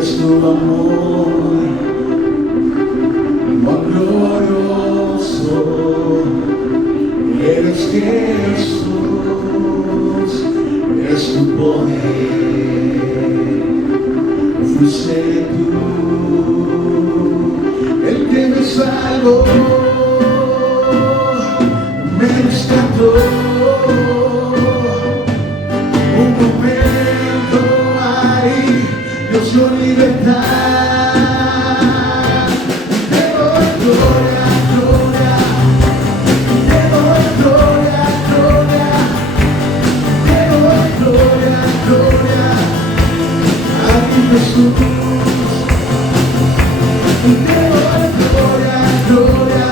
es tu amor, cuán glorioso eres Jesús, es tu poder, fuiste tú el que me salvó, me rescató. Un momento ahí, Dios dio libertad. Te doy gloria, gloria, te doy gloria, gloria, te doy gloria, gloria a ti Jesús. Te doy gloria, gloria,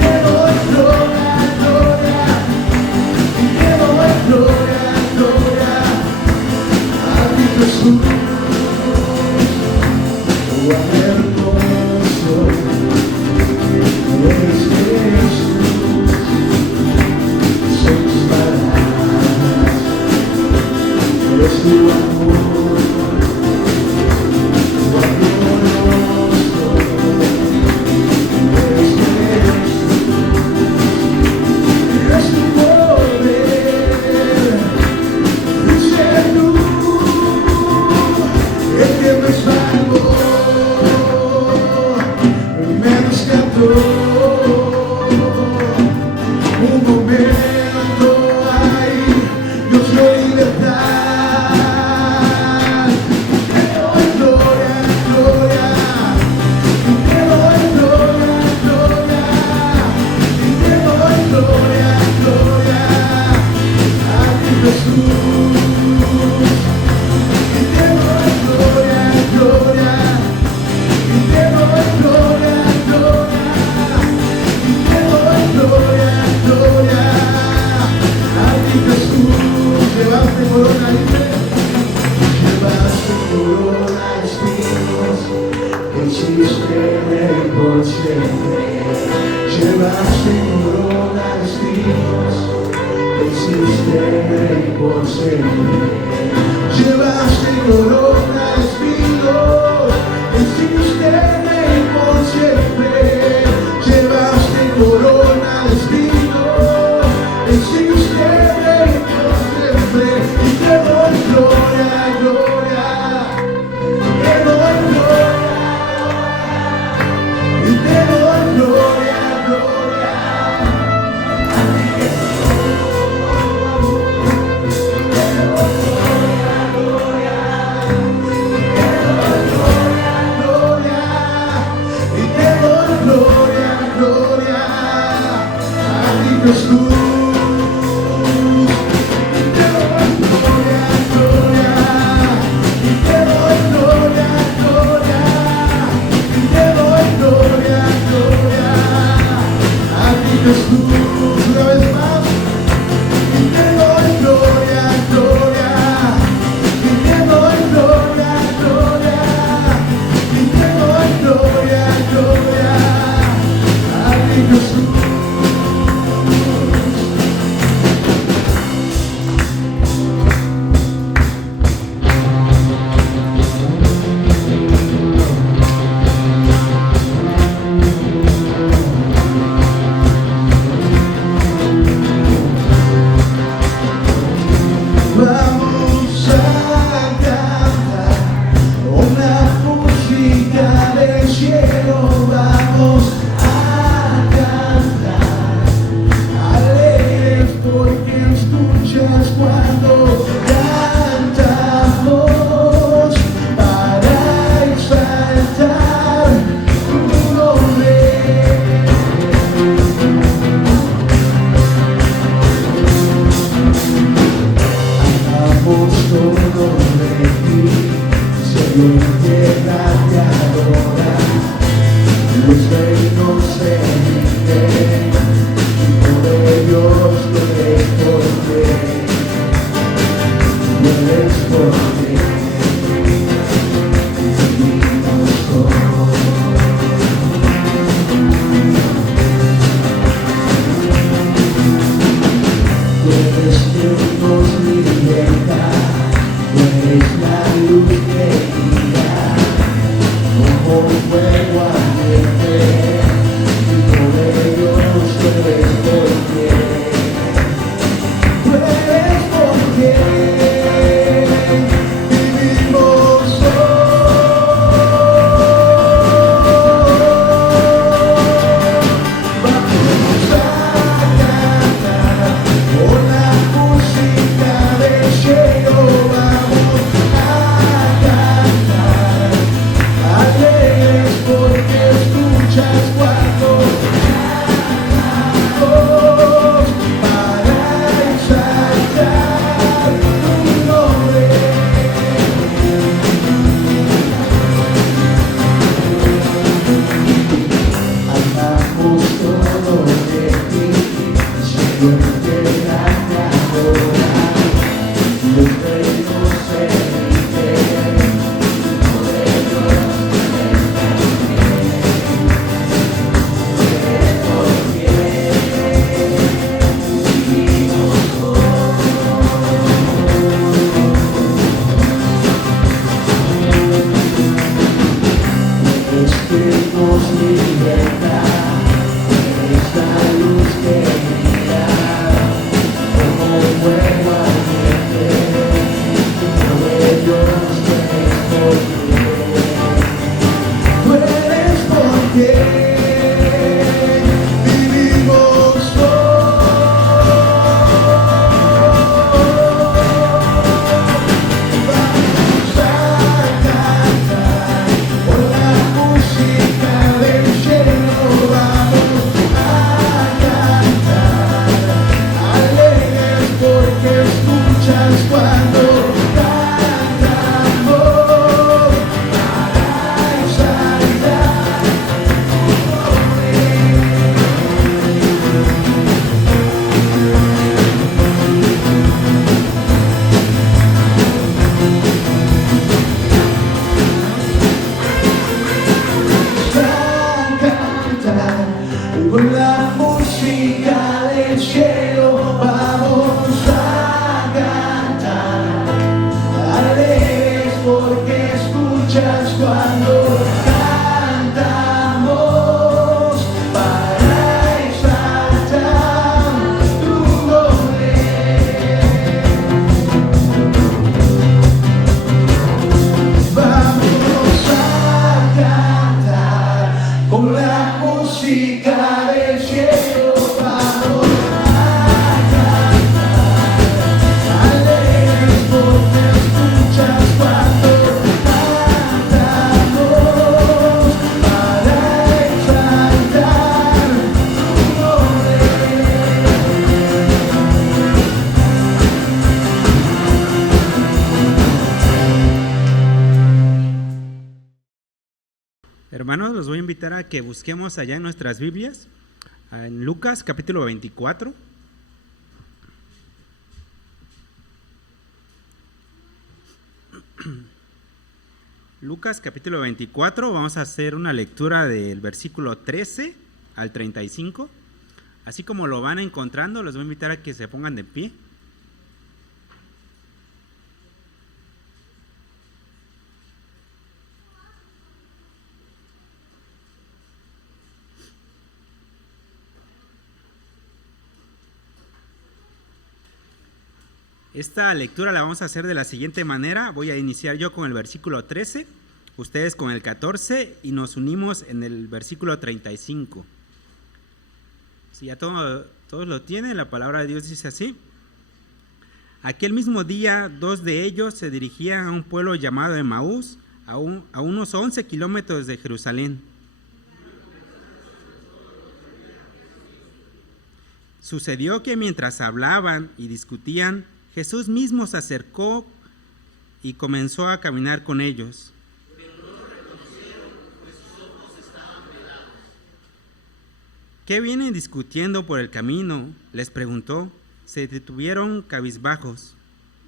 te doy gloria, gloria, te doy gloria, gloria a ti Jesús. Cuán hermoso eres Jesús, son tus palabras, eres tu amor. Cuán glorioso eres Jesús, es tu poder, fuiste tú el que me salvó, me rescató. Un momento ahí, Dios dio libertad. Te doy gloria, gloria, te doy gloria, gloria, te doy gloria, gloria a ti Jesús. Te doy gloria, gloria, te doy gloria, gloria, te doy gloria, gloria a ti Jesús. Llevaste corona libre, llevaste corona espinos, que hiciste rey por siempre. Llevaste corona espinos, que hiciste rey por siempre. Llevaste corona espinos, que hiciste rey por siempre. Llevaste corona espinos, que hiciste rey por siempre. Y te doy gloria, gloria, te doy gloria, y te doy gloria, gloria a ti Jesús. Te doy gloria, gloria, te doy gloria, gloria, y te doy gloria, gloria a ti Jesús. Te doy gloria, gloria, y te doy gloria, gloria, y te doy gloria, gloria a ti Jesús. Una vez más, y te doy gloria, gloria, y te doy gloria, gloria, y te doy gloria, gloria a ti Jesús. Vamos a cantar una música del cielo, vamos a cantar alegres porque escuchas cuando cantamos para exaltar tu nombre. Amamos todo de ti, cielo y tierra te adora, los reinos se rinden, Hijo de Dios tú eres fuerte, tú eres fuerte, dinos todo. Tú eres quien nos liberta, tú eres la luz que Hermanos, los voy a invitar a que busquemos allá en nuestras Biblias, en Lucas capítulo 24. Lucas capítulo 24, vamos a hacer una lectura del versículo 13 al 35. Así como lo van encontrando, los voy a invitar a que se pongan de pie. Esta lectura la vamos a hacer de la siguiente manera. Voy a iniciar yo con el versículo 13, ustedes con el 14 y nos unimos en el versículo 35. Si ya todos lo tienen, la palabra de Dios dice así: aquel mismo día, 2 de ellos se dirigían a un pueblo llamado Emaús, a unos 11 kilómetros de Jerusalén. Sucedió que mientras hablaban y discutían, Jesús mismo se acercó y comenzó a caminar con ellos. Pero no lo reconocieron, pues sus ojos estaban velados. ¿Qué vienen discutiendo por el camino?, les preguntó. Se detuvieron cabizbajos.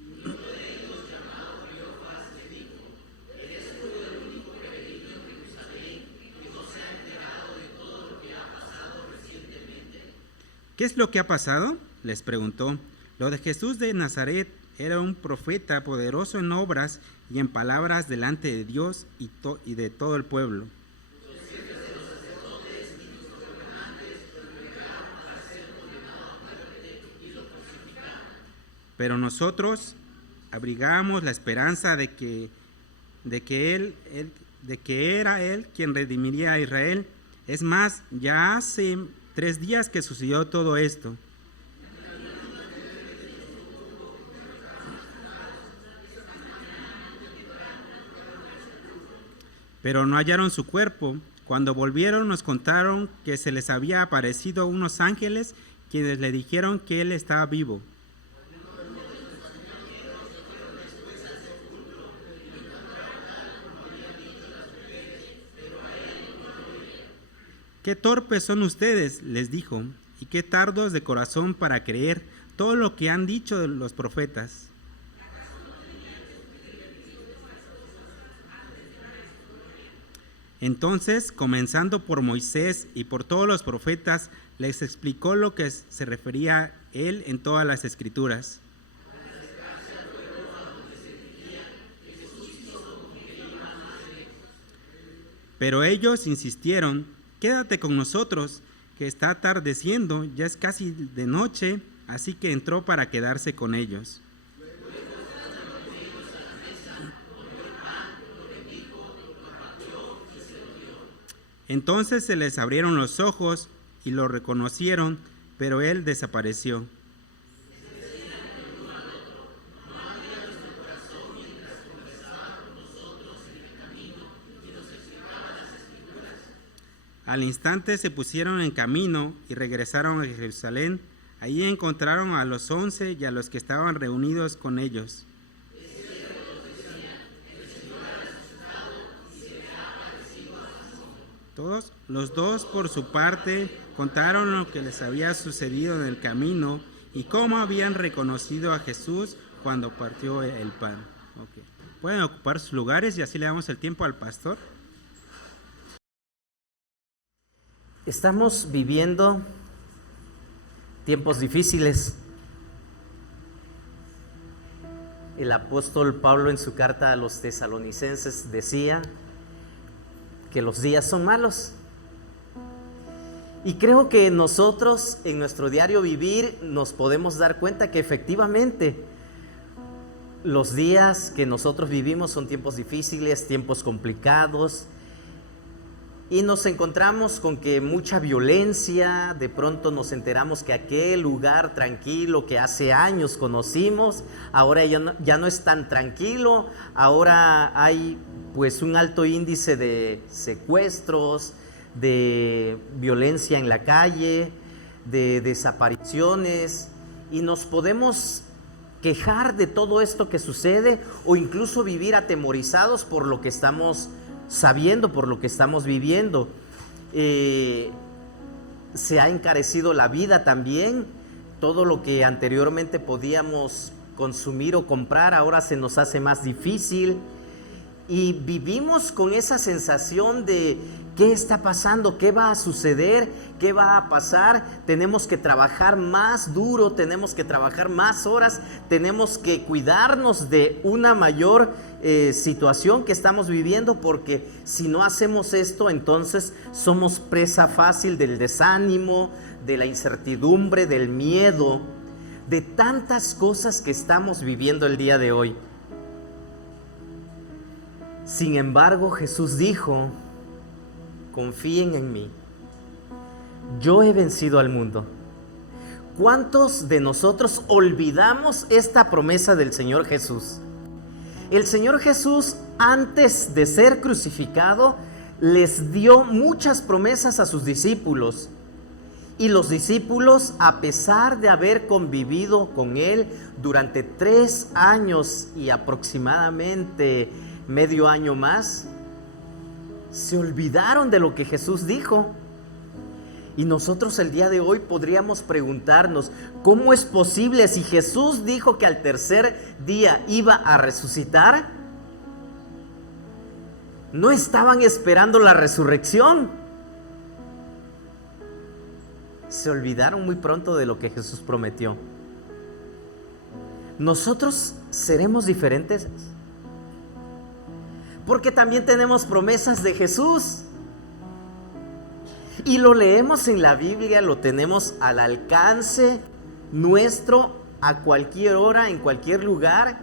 Uno de ellos, llamado Cleofas, le dijo: ¿eres tú el único peregrino en Jerusalén que no se ha enterado de todo lo que ha pasado recientemente? ¿Qué es lo que ha pasado?, les preguntó. Lo de Jesús de Nazaret era un profeta poderoso en obras y en palabras delante de Dios y de todo el pueblo. Los jefes de los sacerdotes y los gobernantes lo entregaron para ser condenado a muerte y lo crucificaron. Pero nosotros abrigamos la esperanza de que era Él quien redimiría a Israel. Es más, ya hace 3 días que sucedió todo esto. Pero no hallaron su cuerpo. Cuando volvieron nos contaron que se les había aparecido unos ángeles quienes le dijeron que él estaba vivo. Qué torpes son ustedes, les dijo, y qué tardos de corazón para creer todo lo que han dicho los profetas. Entonces, comenzando por Moisés y por todos los profetas, les explicó lo que se refería él en todas las escrituras. Pero ellos insistieron: quédate con nosotros, que está atardeciendo, ya es casi de noche. Así que entró para quedarse con ellos. Entonces se les abrieron los ojos y lo reconocieron, pero él desapareció. Al instante se pusieron en camino y regresaron a Jerusalén. Allí encontraron a los 11 y a los que estaban reunidos con ellos. Todos los dos, por su parte, contaron lo que les había sucedido en el camino y cómo habían reconocido a Jesús cuando partió el pan. Okay. Pueden ocupar sus lugares y así le damos el tiempo al pastor. Estamos viviendo tiempos difíciles. El apóstol Pablo en su carta a los tesalonicenses decía que los días son malos. Y creo que nosotros en nuestro diario vivir nos podemos dar cuenta que efectivamente los días que nosotros vivimos son tiempos difíciles, tiempos complicados. Y nos encontramos con que mucha violencia. De pronto nos enteramos que aquel lugar tranquilo que hace años conocimos, ahora ya no es tan tranquilo. Ahora hay pues un alto índice de secuestros, de violencia en la calle, de desapariciones. Y nos podemos quejar de todo esto que sucede o incluso vivir atemorizados por lo que estamos sabiendo por lo que estamos viviendo. Se ha encarecido la vida también. Todo lo que anteriormente podíamos consumir o comprar ahora se nos hace más difícil. Y vivimos con esa sensación de ¿qué está pasando? ¿Qué va a suceder? ¿Qué va a pasar? Tenemos que trabajar más duro, tenemos que trabajar más horas, tenemos que cuidarnos de una mayor situación que estamos viviendo, porque si no hacemos esto, entonces somos presa fácil del desánimo, de la incertidumbre, del miedo, de tantas cosas que estamos viviendo el día de hoy. Sin embargo, Jesús dijo: confíen en mí, yo he vencido al mundo. ¿Cuántos de nosotros olvidamos esta promesa del Señor Jesús? El Señor Jesús, antes de ser crucificado, les dio muchas promesas a sus discípulos. Y los discípulos, a pesar de haber convivido con Él durante 3 años y aproximadamente medio año más, se olvidaron de lo que Jesús dijo. Y nosotros el día de hoy podríamos preguntarnos: ¿cómo es posible si Jesús dijo que al tercer día iba a resucitar? ¿No estaban esperando la resurrección? Se olvidaron muy pronto de lo que Jesús prometió. ¿Nosotros seremos diferentes? Porque también tenemos promesas de Jesús. Y lo leemos en la Biblia, lo tenemos al alcance nuestro a cualquier hora, en cualquier lugar.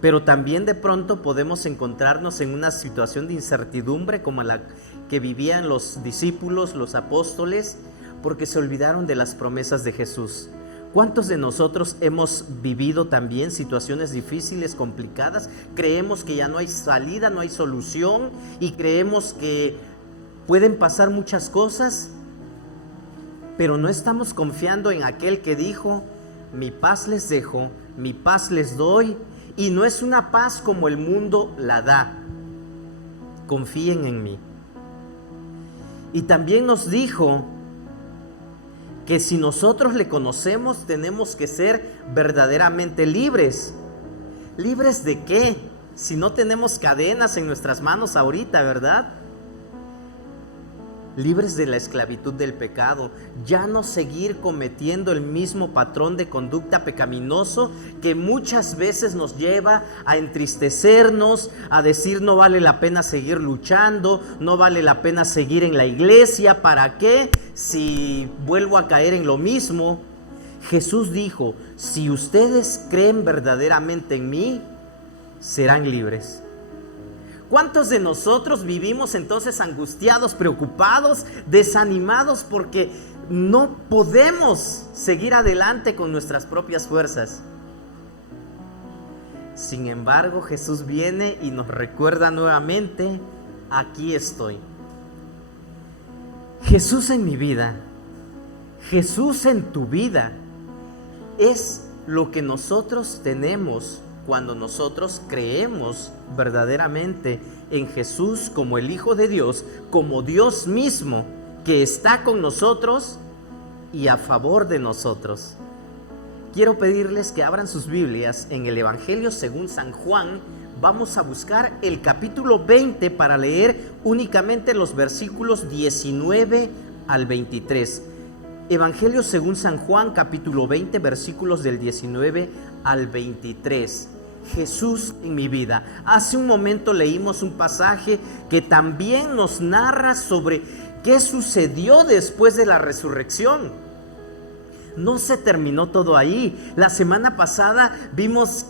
Pero también de pronto podemos encontrarnos en una situación de incertidumbre como la que vivían los discípulos, los apóstoles, porque se olvidaron de las promesas de Jesús. ¿Cuántos de nosotros hemos vivido también situaciones difíciles, complicadas? Creemos que ya no hay salida, no hay solución, y creemos que pueden pasar muchas cosas, pero no estamos confiando en aquel que dijo: mi paz les dejo, mi paz les doy, y no es una paz como el mundo la da. Confíen en mí. Y también nos dijo que si nosotros le conocemos, tenemos que ser verdaderamente libres. ¿Libres de qué? Si no tenemos cadenas en nuestras manos ahorita, ¿verdad? Libres de la esclavitud del pecado, ya no seguir cometiendo el mismo patrón de conducta pecaminoso que muchas veces nos lleva a entristecernos, a decir: no vale la pena seguir luchando, no vale la pena seguir en la iglesia, ¿para qué? Si vuelvo a caer en lo mismo. Jesús dijo: si ustedes creen verdaderamente en mí, serán libres. ¿Cuántos de nosotros vivimos entonces angustiados, preocupados, desanimados porque no podemos seguir adelante con nuestras propias fuerzas? Sin embargo, Jesús viene y nos recuerda nuevamente: aquí estoy. Jesús en mi vida, Jesús en tu vida, es lo que nosotros tenemos cuando nosotros creemos verdaderamente en Jesús como el Hijo de Dios, como Dios mismo, que está con nosotros y a favor de nosotros. Quiero pedirles que abran sus Biblias en el Evangelio según San Juan. Vamos a buscar el capítulo 20 para leer únicamente los versículos 19 al 23. Evangelio según San Juan, capítulo 20, versículos del 19 al 23. Jesús en mi vida. Hace un momento leímos un pasaje que también nos narra sobre qué sucedió después de la resurrección. No se terminó todo ahí. La semana pasada vimos,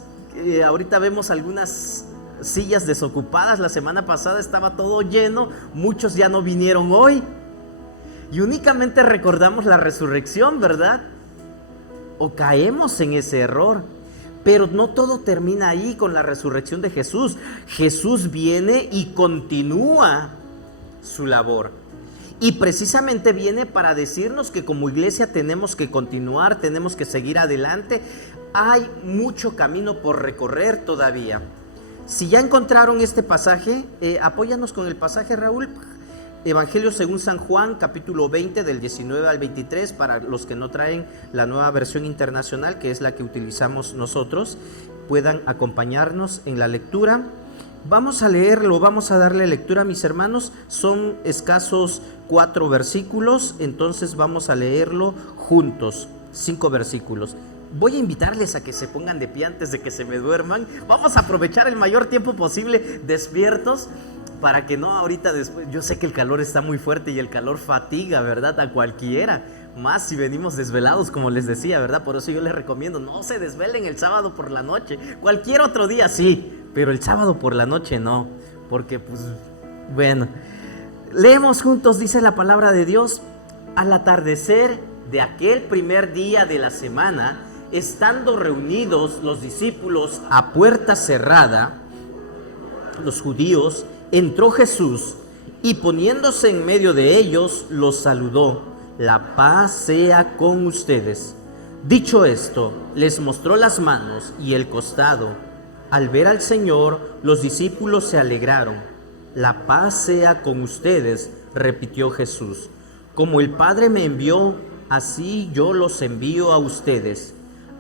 ahorita vemos algunas sillas desocupadas. La semana pasada estaba todo lleno, muchos ya no vinieron hoy. Y únicamente recordamos la resurrección, ¿verdad? O caemos en ese error. Pero no todo termina ahí con la resurrección de Jesús. Jesús viene y continúa su labor. Y precisamente viene para decirnos que como iglesia tenemos que continuar, tenemos que seguir adelante. Hay mucho camino por recorrer todavía. Si ya encontraron este pasaje, apóyanos con el pasaje, Raúl. Evangelio según San Juan, capítulo 20, del 19 al 23, para los que no traen la nueva versión internacional, que es la que utilizamos nosotros, puedan acompañarnos en la lectura. Vamos a leerlo, vamos a darle lectura, mis hermanos. Son escasos 4 versículos, entonces vamos a leerlo juntos, 5 versículos. Voy a invitarles a que se pongan de pie antes de que se me duerman. Vamos a aprovechar el mayor tiempo posible despiertos, para que no ahorita después. Yo sé que el calor está muy fuerte y el calor fatiga, ¿verdad? A cualquiera, más si venimos desvelados, como les decía, ¿verdad? Por eso yo les recomiendo, no se desvelen el sábado por la noche. Cualquier otro día sí, pero el sábado por la noche no, porque pues, bueno. Leemos juntos, dice la palabra de Dios. Al atardecer de aquel primer día de la semana, estando reunidos los discípulos a puerta cerrada, los judíos, entró Jesús y poniéndose en medio de ellos, los saludó: la paz sea con ustedes. Dicho esto, les mostró las manos y el costado. Al ver al Señor, los discípulos se alegraron. La paz sea con ustedes, repitió Jesús. Como el Padre me envió, así yo los envío a ustedes.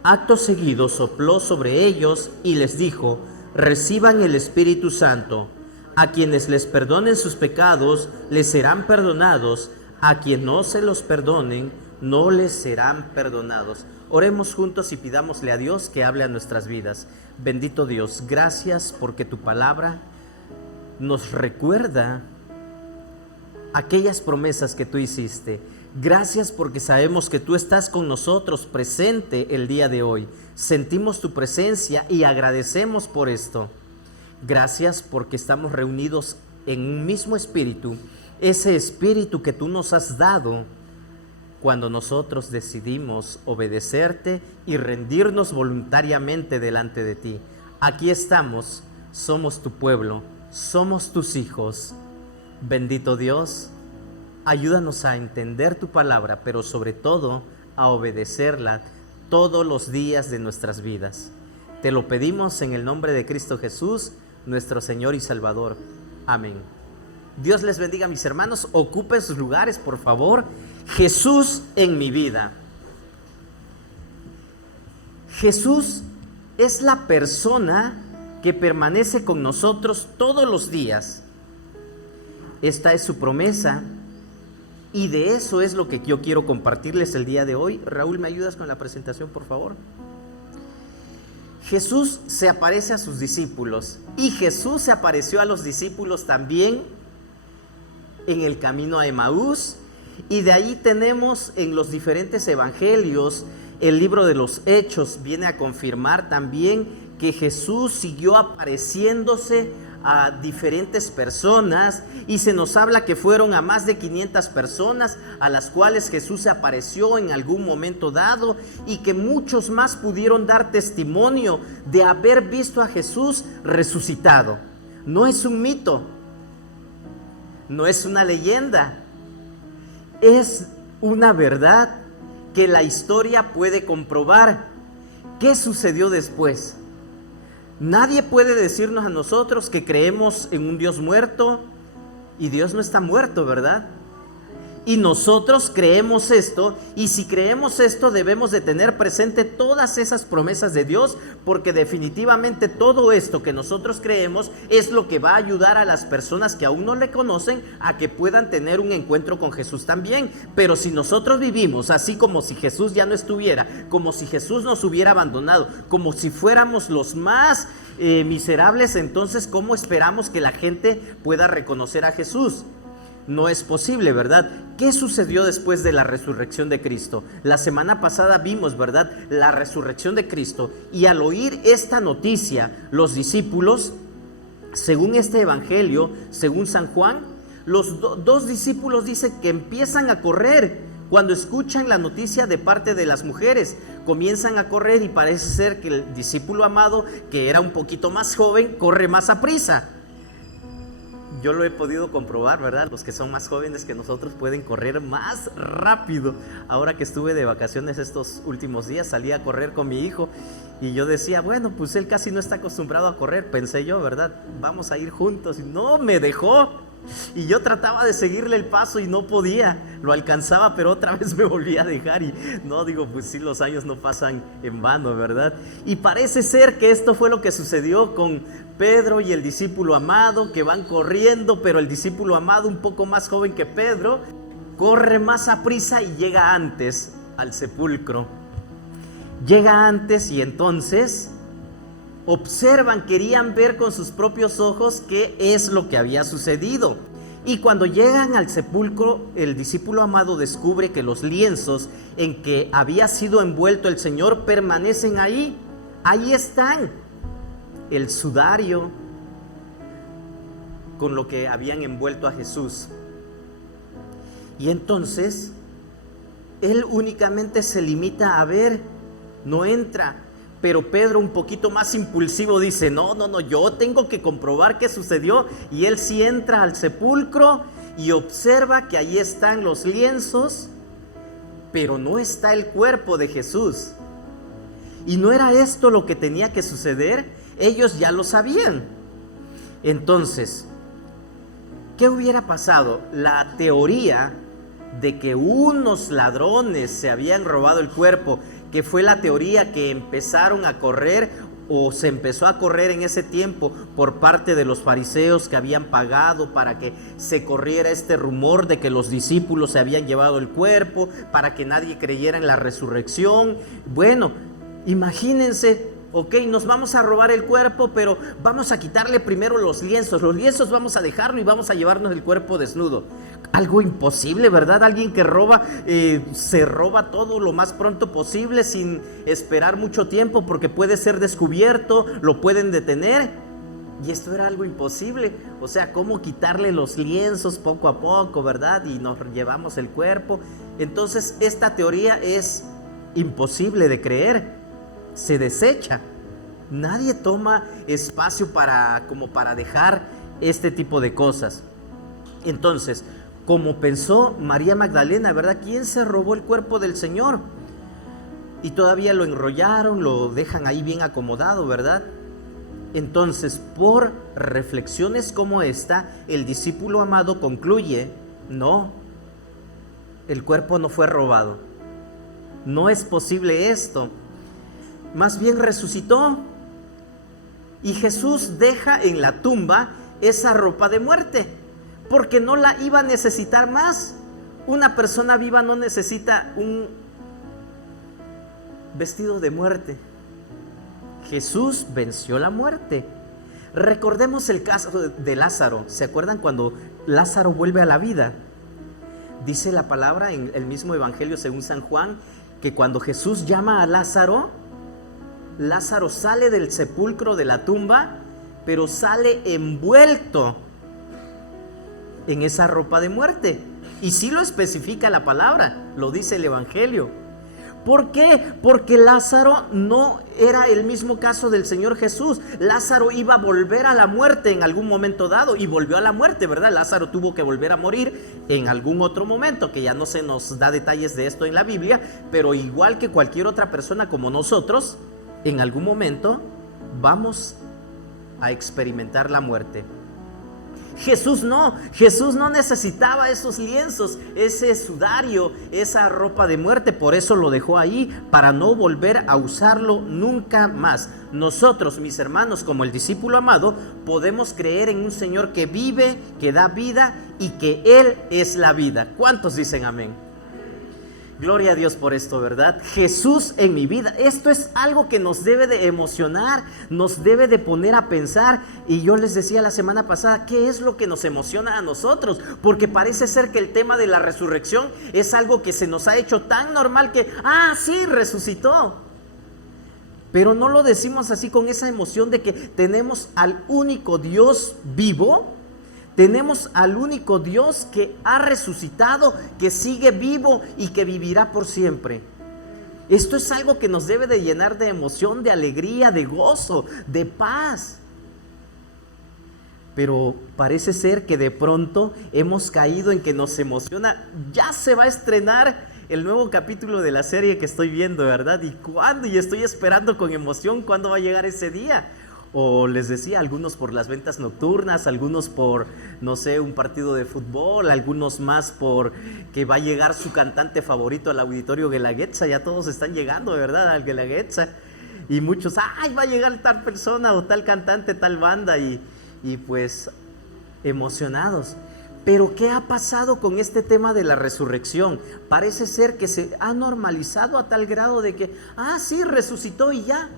Acto seguido sopló sobre ellos y les dijo: reciban el Espíritu Santo. A quienes les perdonen sus pecados, les serán perdonados. A quien no se los perdonen, no les serán perdonados. Oremos juntos y pidámosle a Dios que hable a nuestras vidas. Bendito Dios, gracias porque tu palabra nos recuerda aquellas promesas que tú hiciste. Gracias porque sabemos que tú estás con nosotros presente el día de hoy. Sentimos tu presencia y agradecemos por esto. Gracias porque estamos reunidos en un mismo espíritu, ese espíritu que tú nos has dado cuando nosotros decidimos obedecerte y rendirnos voluntariamente delante de ti. Aquí estamos, somos tu pueblo, somos tus hijos. Bendito Dios, ayúdanos a entender tu palabra, pero sobre todo a obedecerla todos los días de nuestras vidas. Te lo pedimos en el nombre de Cristo Jesús, nuestro Señor y Salvador. Amén. Dios les bendiga, mis hermanos. Ocupen sus lugares, por favor. Jesús en mi vida. Jesús es la persona que permanece con nosotros todos los días. Esta es su promesa y de eso es lo que yo quiero compartirles el día de hoy. Raúl, ¿me ayudas con la presentación, por favor? Jesús se aparece a sus discípulos y Jesús se apareció a los discípulos también en el camino a Emaús, y de ahí tenemos en los diferentes evangelios, el libro de los Hechos viene a confirmar también que Jesús siguió apareciéndose a diferentes personas, y se nos habla que fueron a más de 500 personas a las cuales Jesús se apareció en algún momento dado, y que muchos más pudieron dar testimonio de haber visto a Jesús resucitado. No es un mito, no es una leyenda, es una verdad que la historia puede comprobar. ¿Qué sucedió después? Nadie puede decirnos a nosotros que creemos en un Dios muerto, y Dios no está muerto, ¿verdad? Y nosotros creemos esto, y si creemos esto debemos de tener presente todas esas promesas de Dios, porque definitivamente todo esto que nosotros creemos es lo que va a ayudar a las personas que aún no le conocen a que puedan tener un encuentro con Jesús también. Pero si nosotros vivimos así como si Jesús ya no estuviera, como si Jesús nos hubiera abandonado, como si fuéramos los más miserables, entonces ¿cómo esperamos que la gente pueda reconocer a Jesús? No es posible, ¿verdad? ¿Qué sucedió después de la resurrección de Cristo? La semana pasada vimos, ¿verdad?, la resurrección de Cristo, y al oír esta noticia, los discípulos, según este evangelio, según San Juan, los dos discípulos dicen que empiezan a correr cuando escuchan la noticia de parte de las mujeres. Comienzan a correr y parece ser que el discípulo amado, que era un poquito más joven, corre más aprisa. yo lo he podido comprobar, ¿verdad? Los que son más jóvenes que nosotros pueden correr más rápido. Ahora que estuve de vacaciones estos últimos días, salí a correr con mi hijo y yo decía, bueno, pues él casi no está acostumbrado a correr, pensé yo, ¿verdad? Vamos a ir juntos. Y no, me dejó. Y yo trataba de seguirle el paso y no podía, lo alcanzaba, pero otra vez me volvía a dejar. Y no, digo, pues sí, los años no pasan en vano, ¿verdad? Y parece ser que esto fue lo que sucedió con Pedro y el discípulo amado, que van corriendo, pero el discípulo amado, un poco más joven que Pedro, corre más a prisa y llega antes al sepulcro. Llega antes y entonces observan, querían ver con sus propios ojos qué es lo que había sucedido. Y cuando llegan al sepulcro, el discípulo amado descubre que los lienzos en que había sido envuelto el Señor permanecen ahí. Ahí están. El sudario con lo que habían envuelto a Jesús. Y entonces, él únicamente se limita a ver, no entra. Pero Pedro, un poquito más impulsivo, dice, no, yo tengo que comprobar qué sucedió. Y él sí entra al sepulcro y observa que ahí están los lienzos, pero no está el cuerpo de Jesús. Y no era esto lo que tenía que suceder, ellos ya lo sabían. Entonces, ¿qué hubiera pasado? La teoría de que unos ladrones se habían robado el cuerpo, que fue la teoría que empezaron a correr o se empezó a correr en ese tiempo por parte de los fariseos, que habían pagado para que se corriera este rumor de que los discípulos se habían llevado el cuerpo, para que nadie creyera en la resurrección. Bueno, imagínense, ok, nos vamos a robar el cuerpo, pero vamos a quitarle primero los lienzos vamos a dejarlo y vamos a llevarnos el cuerpo desnudo. Algo imposible, ¿verdad? Alguien que roba, se roba todo lo más pronto posible sin esperar mucho tiempo, porque puede ser descubierto, lo pueden detener. Y esto era algo imposible. O sea, ¿cómo quitarle los lienzos poco a poco, verdad? Y nos llevamos el cuerpo. Entonces, esta teoría es imposible de creer. Se desecha. Nadie toma espacio como para dejar este tipo de cosas. Entonces, como pensó María Magdalena, ¿verdad? ¿Quién se robó el cuerpo del Señor? Y todavía lo enrollaron, lo dejan ahí bien acomodado, ¿verdad? Entonces, por reflexiones como esta, el discípulo amado concluye, no, el cuerpo no fue robado. No es posible esto. Más bien resucitó. Y Jesús deja en la tumba esa ropa de muerte, porque no la iba a necesitar más. Una persona viva no necesita un vestido de muerte. Jesús venció la muerte. Recordemos el caso de Lázaro. ¿Se acuerdan cuando Lázaro vuelve a la vida? Dice la palabra en el mismo evangelio según San Juan, que cuando Jesús llama a Lázaro, Lázaro sale del sepulcro, de la tumba, pero sale envuelto en esa ropa de muerte. Y sí lo especifica la palabra, lo dice el evangelio. ¿Por qué? Porque Lázaro no era el mismo caso del Señor Jesús. Lázaro iba a volver a la muerte en algún momento dado, y volvió a la muerte, ¿verdad? Lázaro tuvo que volver a morir en algún otro momento, que ya no se nos da detalles de esto en la Biblia, pero igual que cualquier otra persona como nosotros, en algún momento vamos a experimentar la muerte. Jesús no necesitaba esos lienzos, ese sudario, esa ropa de muerte. Por eso lo dejó ahí, para no volver a usarlo nunca más. Nosotros, mis hermanos, como el discípulo amado, podemos creer en un Señor que vive, que da vida y que Él es la vida. ¿Cuántos dicen amén? Gloria a Dios por esto, ¿verdad? Jesús en mi vida. Esto es algo que nos debe de emocionar, nos debe de poner a pensar. Y yo les decía la semana pasada, ¿qué es lo que nos emociona a nosotros? Porque parece ser que el tema de la resurrección es algo que se nos ha hecho tan normal que, sí, resucitó. Pero no lo decimos así con esa emoción de que tenemos al único Dios vivo. Tenemos al único Dios que ha resucitado, que sigue vivo y que vivirá por siempre. Esto es algo que nos debe de llenar de emoción, de alegría, de gozo, de paz. pero parece ser que de pronto hemos caído en que nos emociona. Ya se va a estrenar el nuevo capítulo de la serie que estoy viendo, ¿verdad? ¿Y cuándo? Y estoy esperando con emoción cuándo va a llegar ese día. O les decía, algunos por las ventas nocturnas, algunos por, no sé, un partido de fútbol, algunos más por que va a llegar su cantante favorito al auditorio Guelaguetza. Ya todos están llegando, ¿verdad? Al Guelaguetza. Y muchos, ¡ay, va a llegar tal persona o tal cantante, tal banda! Y pues emocionados. Pero ¿qué ha pasado con este tema de la resurrección? Parece ser que se ha normalizado a tal grado de que, sí, resucitó y ya.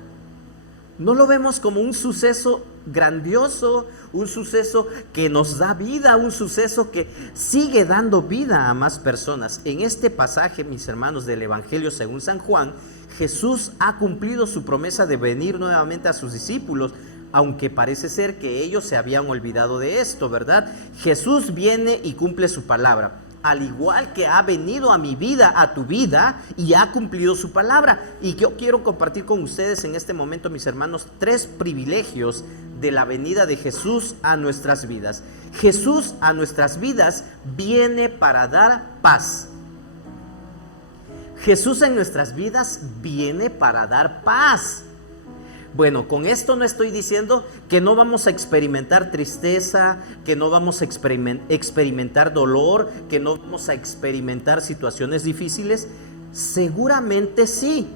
No lo vemos como un suceso grandioso, un suceso que nos da vida, un suceso que sigue dando vida a más personas. En este pasaje, mis hermanos, del Evangelio según San Juan, Jesús ha cumplido su promesa de venir nuevamente a sus discípulos, aunque parece ser que ellos se habían olvidado de esto, ¿verdad? Jesús viene y cumple su palabra, al igual que ha venido a mi vida, a tu vida, y ha cumplido su palabra. Y yo quiero compartir con ustedes en este momento, mis hermanos, 3 privilegios de la venida de Jesús a nuestras vidas. Jesús a nuestras vidas viene para dar paz. Jesús en nuestras vidas viene para dar paz. Bueno, con esto no estoy diciendo que no vamos a experimentar tristeza, que no vamos a experimentar dolor, que no vamos a experimentar situaciones difíciles. Seguramente sí.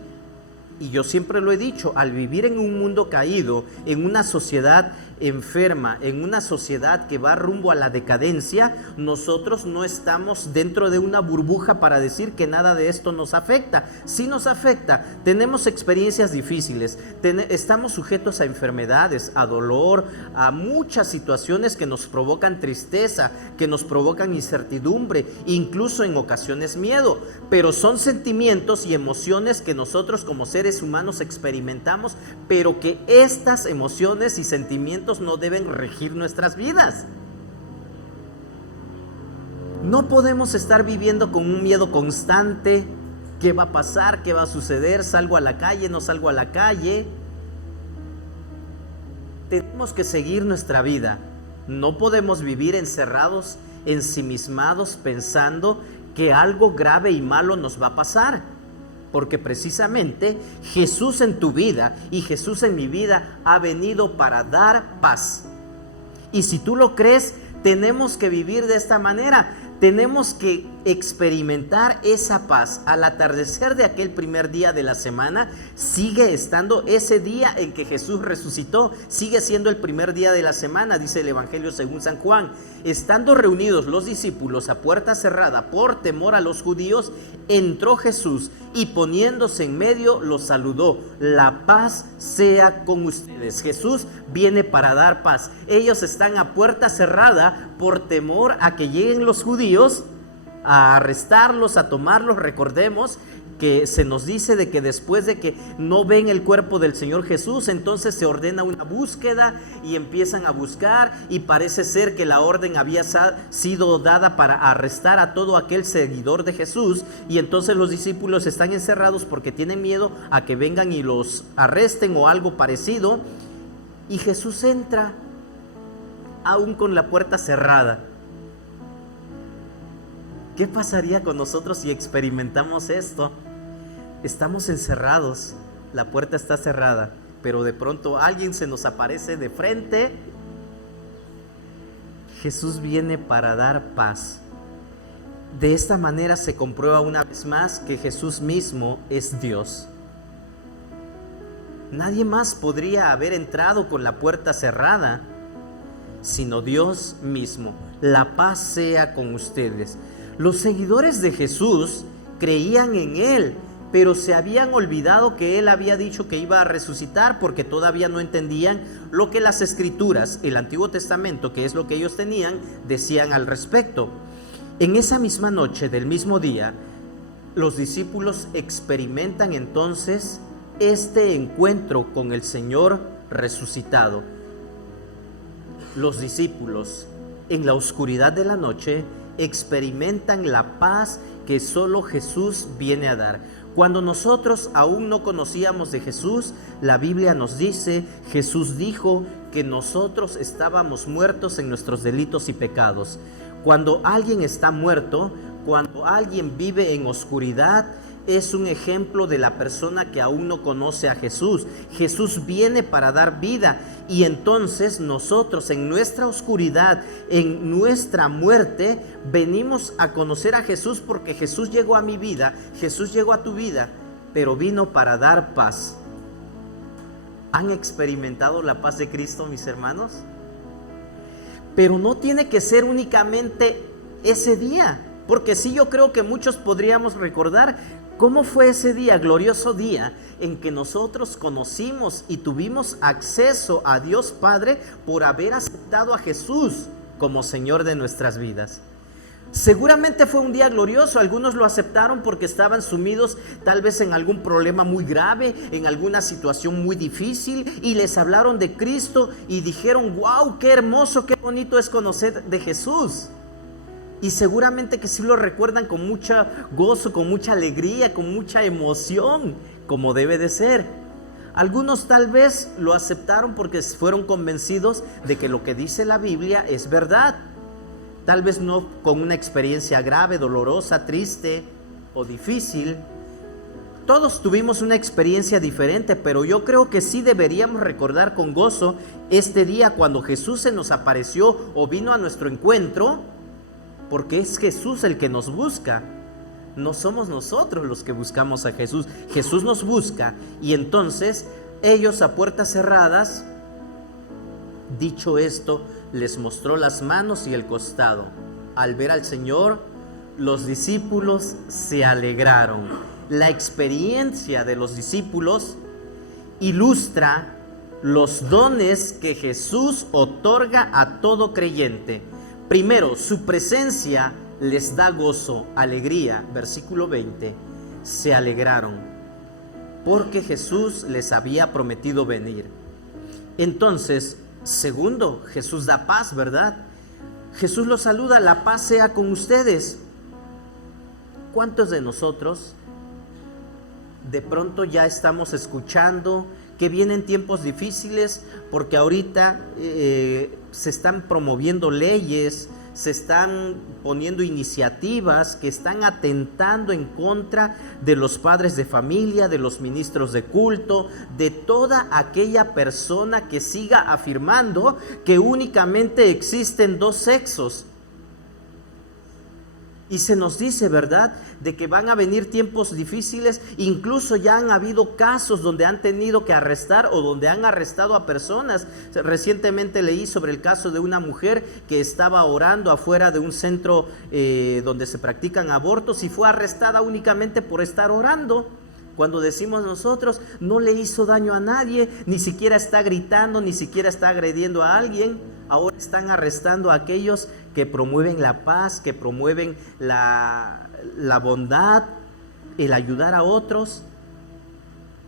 Y yo siempre lo he dicho, al vivir en un mundo caído, en una sociedad enferma, en una sociedad que va rumbo a la decadencia, nosotros no estamos dentro de una burbuja para decir que nada de esto nos afecta. Sí nos afecta, tenemos experiencias difíciles, estamos sujetos a enfermedades, a dolor, a muchas situaciones que nos provocan tristeza, que nos provocan incertidumbre, incluso en ocasiones miedo, pero son sentimientos y emociones que nosotros como seres humanos experimentamos, pero que estas emociones y sentimientos no deben regir nuestras vidas. No podemos estar viviendo con un miedo constante. ¿Qué va a pasar? ¿Qué va a suceder? ¿Salgo a la calle? ¿No salgo a la calle? Tenemos que seguir nuestra vida. No podemos vivir encerrados, ensimismados, pensando que algo grave y malo nos va a pasar. Porque precisamente Jesús en tu vida y Jesús en mi vida ha venido para dar paz. Y si tú lo crees, tenemos que vivir de esta manera. Tenemos que experimentar esa paz. Al atardecer de aquel primer día de la semana, sigue estando ese día en que Jesús resucitó. Sigue siendo el primer día de la semana, dice el Evangelio según San Juan. Estando reunidos los discípulos a puerta cerrada por temor a los judíos, entró Jesús y poniéndose en medio los saludó. La paz sea con ustedes. Jesús viene para dar paz. Ellos están a puerta cerrada por temor a que lleguen los judíos a arrestarlos, a tomarlos. Recordemos que se nos dice de que después de que no ven el cuerpo del Señor Jesús, entonces se ordena una búsqueda y empiezan a buscar, y parece ser que la orden había sido dada para arrestar a todo aquel seguidor de Jesús, y entonces los discípulos están encerrados porque tienen miedo a que vengan y los arresten o algo parecido, y Jesús entra aún con la puerta cerrada. ¿Qué pasaría con nosotros si experimentamos esto? Estamos encerrados, la puerta está cerrada, pero de pronto alguien se nos aparece de frente. Jesús viene para dar paz. De esta manera se comprueba una vez más que Jesús mismo es Dios. Nadie más podría haber entrado con la puerta cerrada, sino Dios mismo. La paz sea con ustedes. Los seguidores de Jesús creían en Él, pero se habían olvidado que Él había dicho que iba a resucitar, porque todavía no entendían lo que las Escrituras, el Antiguo Testamento, que es lo que ellos tenían, decían al respecto. En esa misma noche del mismo día, los discípulos experimentan entonces este encuentro con el Señor resucitado. Los discípulos, en la oscuridad de la noche, experimentan la paz que solo Jesús viene a dar. Cuando nosotros aún no conocíamos de Jesús, la Biblia nos dice, Jesús dijo que nosotros estábamos muertos en nuestros delitos y pecados. Cuando alguien está muerto, cuando alguien vive en oscuridad, es un ejemplo de la persona que aún no conoce a Jesús. Jesús viene para dar vida, y entonces nosotros en nuestra oscuridad, en nuestra muerte, venimos a conocer a Jesús, porque Jesús llegó a mi vida, Jesús llegó a tu vida, pero vino para dar paz. ¿Han experimentado la paz de Cristo, mis hermanos? Pero no tiene que ser únicamente ese día, porque sí, yo creo que muchos podríamos recordar cómo fue ese día, glorioso día, en que nosotros conocimos y tuvimos acceso a Dios Padre por haber aceptado a Jesús como Señor de nuestras vidas. Seguramente fue un día glorioso. Algunos lo aceptaron porque estaban sumidos tal vez en algún problema muy grave, en alguna situación muy difícil, y les hablaron de Cristo y dijeron: wow, qué hermoso, qué bonito es conocer de Jesús. Y seguramente que sí lo recuerdan con mucho gozo, con mucha alegría, con mucha emoción, como debe de ser. Algunos tal vez lo aceptaron porque fueron convencidos de que lo que dice la Biblia es verdad. Tal vez no con una experiencia grave, dolorosa, triste o difícil. Todos tuvimos una experiencia diferente, pero yo creo que sí deberíamos recordar con gozo este día cuando Jesús se nos apareció o vino a nuestro encuentro, porque es Jesús el que nos busca. No somos nosotros los que buscamos a Jesús. Jesús nos busca, y entonces ellos, a puertas cerradas, dicho esto, les mostró las manos y el costado. Al ver al Señor, los discípulos se alegraron. La experiencia de los discípulos ilustra los dones que Jesús otorga a todo creyente. Primero, su presencia les da gozo, alegría. Versículo 20, se alegraron porque Jesús les había prometido venir. Entonces, segundo, Jesús da paz, ¿verdad? Jesús los saluda: la paz sea con ustedes. ¿Cuántos de nosotros de pronto ya estamos escuchando que vienen tiempos difíciles porque ahorita se están promoviendo leyes, se están poniendo iniciativas que están atentando en contra de los padres de familia, de los ministros de culto, de toda aquella persona que siga afirmando que únicamente existen dos sexos? Y se nos dice, ¿verdad?, de que van a venir tiempos difíciles. Incluso ya han habido casos donde han tenido que arrestar o donde han arrestado a personas. Recientemente leí sobre el caso de una mujer que estaba orando afuera de un centro donde se practican abortos, y fue arrestada únicamente por estar orando. Cuando decimos nosotros, no le hizo daño a nadie, ni siquiera está gritando, ni siquiera está agrediendo a alguien. Ahora están arrestando a aquellos que promueven la paz, que promueven la bondad, el ayudar a otros.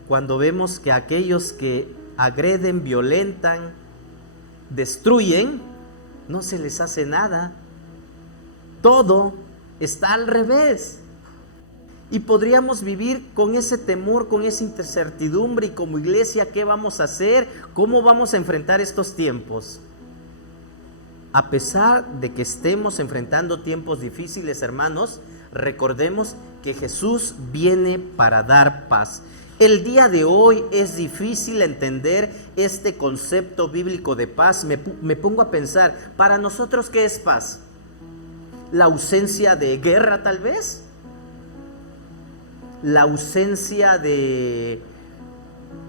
Cuando vemos que aquellos que agreden, violentan, destruyen, no se les hace nada. Todo está al revés. Y podríamos vivir con ese temor, con esa incertidumbre, y como iglesia, ¿qué vamos a hacer? ¿Cómo vamos a enfrentar estos tiempos? A pesar de que estemos enfrentando tiempos difíciles, hermanos, recordemos que Jesús viene para dar paz. El día de hoy es difícil entender este concepto bíblico de paz. Me pongo a pensar, para nosotros, ¿qué es paz? ¿La ausencia de guerra, tal vez? ¿La ausencia de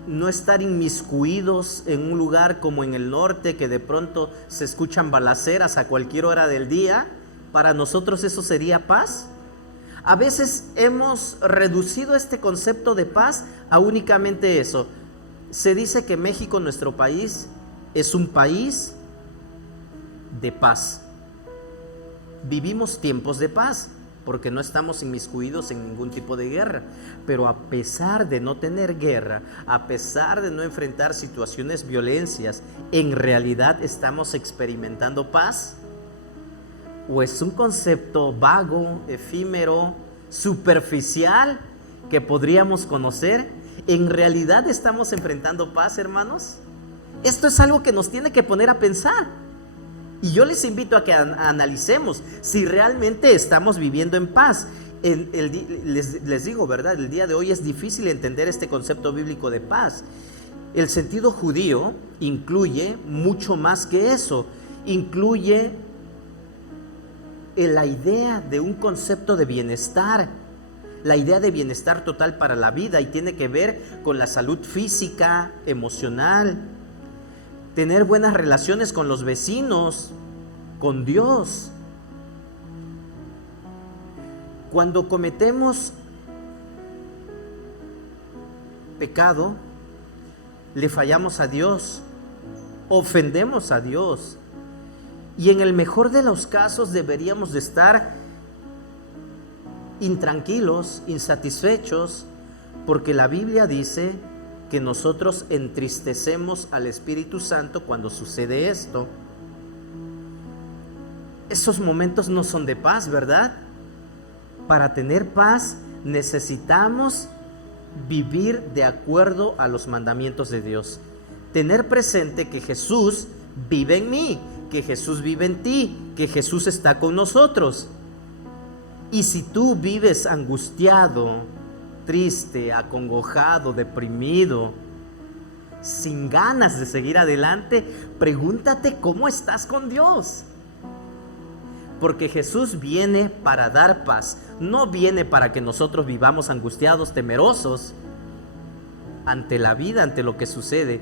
no estar inmiscuidos en un lugar como en el norte, que de pronto se escuchan balaceras a cualquier hora del día? ¿Para nosotros eso sería paz? A veces hemos reducido este concepto de paz a únicamente eso. Se dice que México, nuestro país, es un país de paz. Vivimos tiempos de paz porque no estamos inmiscuidos en ningún tipo de guerra. Pero a pesar de no tener guerra, a pesar de no enfrentar situaciones violencias, ¿en realidad estamos experimentando paz? ¿O es un concepto vago, efímero, superficial que podríamos conocer? ¿En realidad estamos enfrentando paz, hermanos? Esto es algo que nos tiene que poner a pensar. Y yo les invito a que analicemos si realmente estamos viviendo en paz. Les digo, ¿verdad? El día de hoy es difícil entender este concepto bíblico de paz. El sentido judío incluye mucho más que eso. Incluye la idea de un concepto de bienestar, la idea de bienestar total para la vida, y tiene que ver con la salud física, emocional, tener buenas relaciones con los vecinos, con Dios. Cuando cometemos pecado, le fallamos a Dios, ofendemos a Dios, y en el mejor de los casos deberíamos de estar intranquilos, insatisfechos, porque la Biblia dice que nosotros entristecemos al Espíritu Santo cuando sucede esto. Esos momentos no son de paz, ¿verdad? Para tener paz necesitamos vivir de acuerdo a los mandamientos de Dios. Tener presente que Jesús vive en mí, que Jesús vive en ti, que Jesús está con nosotros. Y si tú vives angustiado, triste, acongojado, deprimido, sin ganas de seguir adelante, pregúntate cómo estás con Dios. Porque Jesús viene para dar paz, no viene para que nosotros vivamos angustiados, temerosos ante la vida, ante lo que sucede.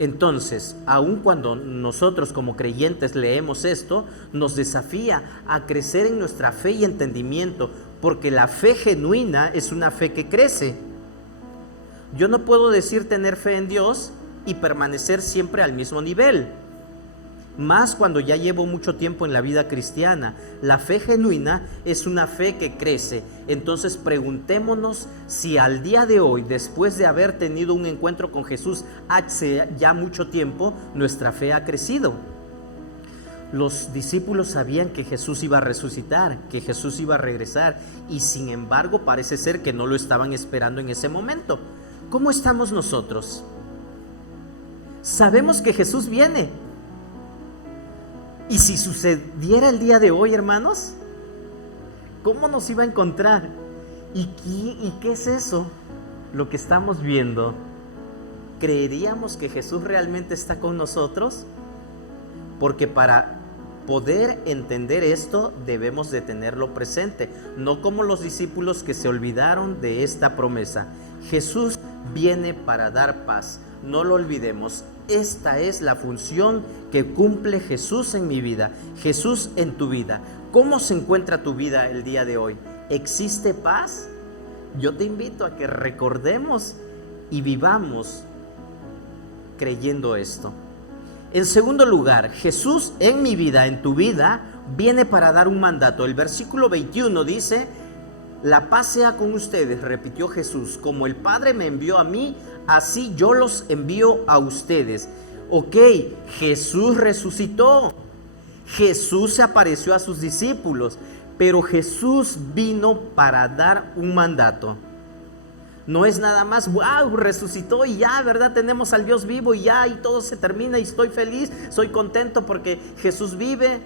Entonces, aun cuando nosotros como creyentes leemos esto, nos desafía a crecer en nuestra fe y entendimiento, porque la fe genuina es una fe que crece. Yo no puedo decir tener fe en Dios y permanecer siempre al mismo nivel, más cuando ya llevo mucho tiempo en la vida cristiana. La fe genuina es una fe que crece. Entonces preguntémonos si al día de hoy, después de haber tenido un encuentro con Jesús hace ya mucho tiempo, nuestra fe ha crecido. Los discípulos sabían que Jesús iba a resucitar, que Jesús iba a regresar, y sin embargo parece ser que no lo estaban esperando en ese momento. ¿Cómo estamos nosotros? Sabemos que Jesús viene. Y si sucediera el día de hoy, hermanos, ¿cómo nos iba a encontrar? ¿Y qué es eso? Lo que estamos viendo. ¿Creeríamos que Jesús realmente está con nosotros? Porque para poder entender esto debemos de tenerlo presente, no como los discípulos que se olvidaron de esta promesa. Jesús viene para dar paz, no lo olvidemos. Esta es la función que cumple Jesús en mi vida, Jesús en tu vida. ¿Cómo se encuentra tu vida el día de hoy? ¿Existe paz? Yo te invito a que recordemos y vivamos creyendo esto. En segundo lugar, Jesús en mi vida, en tu vida, viene para dar un mandato. El versículo 21 dice: la paz sea con ustedes, repitió Jesús, como el Padre me envió a mí, así yo los envío a ustedes. Ok, Jesús resucitó, Jesús se apareció a sus discípulos, pero Jesús vino para dar un mandato. No es nada más, wow, resucitó y ya, ¿verdad? Tenemos al Dios vivo y ya, y todo se termina y estoy feliz, soy contento porque Jesús vive.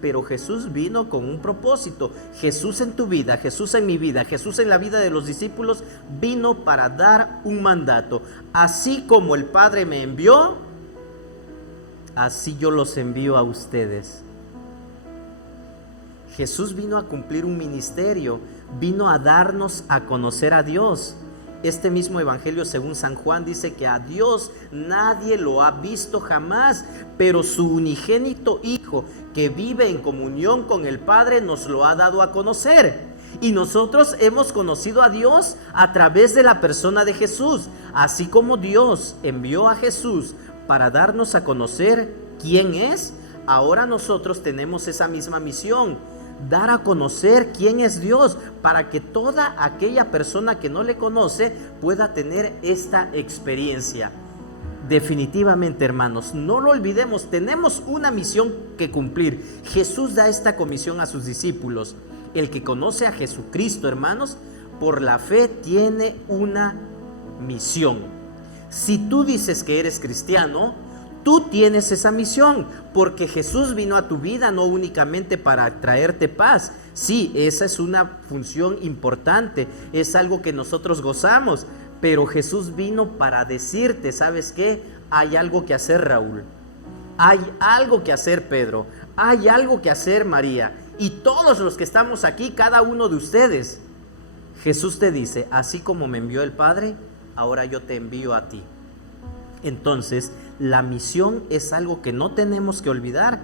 Pero Jesús vino con un propósito. Jesús en tu vida, Jesús en mi vida, Jesús en la vida de los discípulos, vino para dar un mandato. Así como el Padre me envió, así yo los envío a ustedes. Jesús vino a cumplir un ministerio, vino a darnos a conocer a Dios. Este mismo evangelio según San Juan dice que a Dios nadie lo ha visto jamás, pero su unigénito Hijo, que vive en comunión con el Padre, nos lo ha dado a conocer. Y nosotros hemos conocido a Dios a través de la persona de Jesús. Así como Dios envió a Jesús para darnos a conocer quién es, ahora nosotros tenemos esa misma misión: dar a conocer quién es Dios, para que toda aquella persona que no le conoce pueda tener esta experiencia. Definitivamente, hermanos, no lo olvidemos, tenemos una misión que cumplir. Jesús da esta comisión a sus discípulos. El que conoce a Jesucristo, hermanos, por la fe tiene una misión. Si tú dices que eres cristiano, tú tienes esa misión, porque Jesús vino a tu vida no únicamente para traerte paz. Sí, esa es una función importante, es algo que nosotros gozamos, pero Jesús vino para decirte, ¿sabes qué? Hay algo que hacer, Raúl. Hay algo que hacer, Pedro. Hay algo que hacer, María. Y todos los que estamos aquí, cada uno de ustedes, Jesús te dice, así como me envió el Padre, ahora yo te envío a ti. Entonces, la misión es algo que no tenemos que olvidar.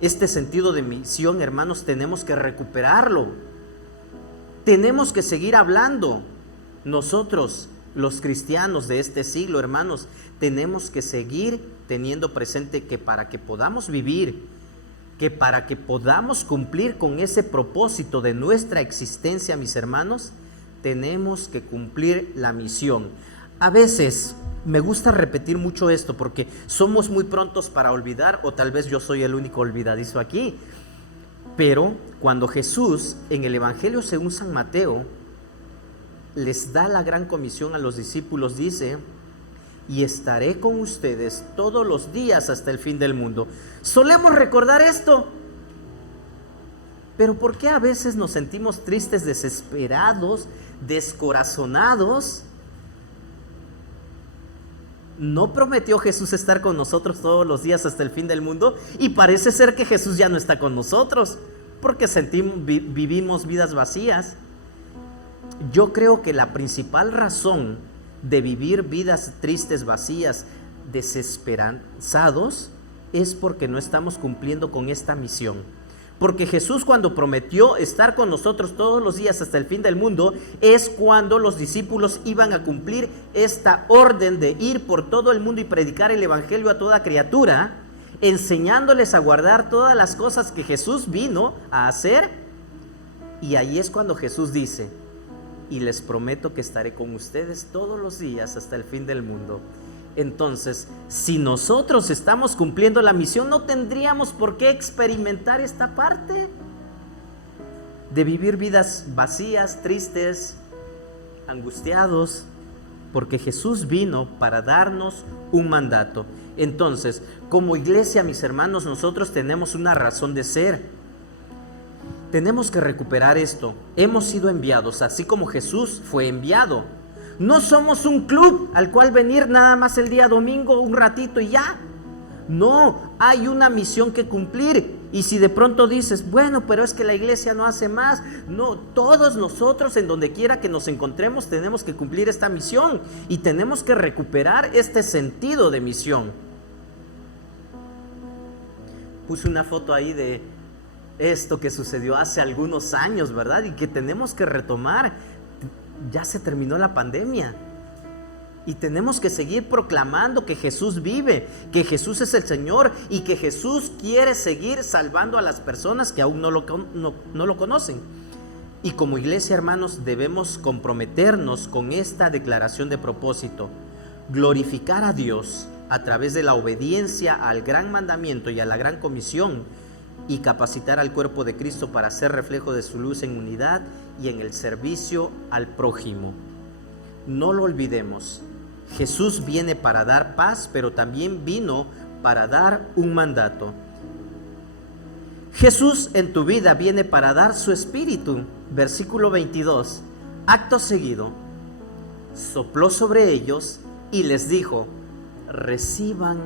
Este sentido de misión, hermanos, tenemos que recuperarlo. Tenemos que seguir hablando. Nosotros, los cristianos de este siglo, hermanos, tenemos que seguir teniendo presente que para que podamos vivir, que para que podamos cumplir con ese propósito de nuestra existencia, mis hermanos, tenemos que cumplir la misión. A veces me gusta repetir mucho esto porque somos muy prontos para olvidar, o tal vez yo soy el único olvidadizo aquí, pero cuando Jesús en el Evangelio según San Mateo les da la gran comisión a los discípulos, dice: y estaré con ustedes todos los días hasta el fin del mundo. Solemos recordar esto, pero ¿por qué a veces nos sentimos tristes, desesperados, descorazonados? ¿No prometió Jesús estar con nosotros todos los días hasta el fin del mundo? Y parece ser que Jesús ya no está con nosotros, porque vivimos vidas vacías. Yo creo que la principal razón de vivir vidas tristes, vacías, desesperanzados, es porque no estamos cumpliendo con esta misión. Porque Jesús, cuando prometió estar con nosotros todos los días hasta el fin del mundo, es cuando los discípulos iban a cumplir esta orden de ir por todo el mundo y predicar el Evangelio a toda criatura, enseñándoles a guardar todas las cosas que Jesús vino a hacer. Y ahí es cuando Jesús dice: y les prometo que estaré con ustedes todos los días hasta el fin del mundo. Entonces, si nosotros estamos cumpliendo la misión, no tendríamos por qué experimentar esta parte de vivir vidas vacías, tristes, angustiados, porque Jesús vino para darnos un mandato. Entonces, como iglesia, mis hermanos, nosotros tenemos una razón de ser. Tenemos que recuperar esto. Hemos sido enviados, así como Jesús fue enviado. No somos un club al cual venir nada más el día domingo un ratito y ya. No, hay una misión que cumplir. Y si de pronto dices, bueno, pero es que la iglesia no hace más. No, todos nosotros, en donde quiera que nos encontremos, tenemos que cumplir esta misión. Y tenemos que recuperar este sentido de misión. Puse una foto ahí de esto que sucedió hace algunos años, ¿verdad? Y que tenemos que retomar. Ya se terminó la pandemia y tenemos que seguir proclamando que Jesús vive, que Jesús es el Señor y que Jesús quiere seguir salvando a las personas que aún no lo conocen. Y como iglesia, hermanos, debemos comprometernos con esta declaración de propósito: glorificar a Dios a través de la obediencia al gran mandamiento y a la gran comisión, y capacitar al cuerpo de Cristo para ser reflejo de su luz en unidad y en el servicio al prójimo. No lo olvidemos, Jesús viene para dar paz, pero también vino para dar un mandato. Jesús en tu vida viene para dar su espíritu. Versículo 22. Acto seguido, sopló sobre ellos y les dijo: reciban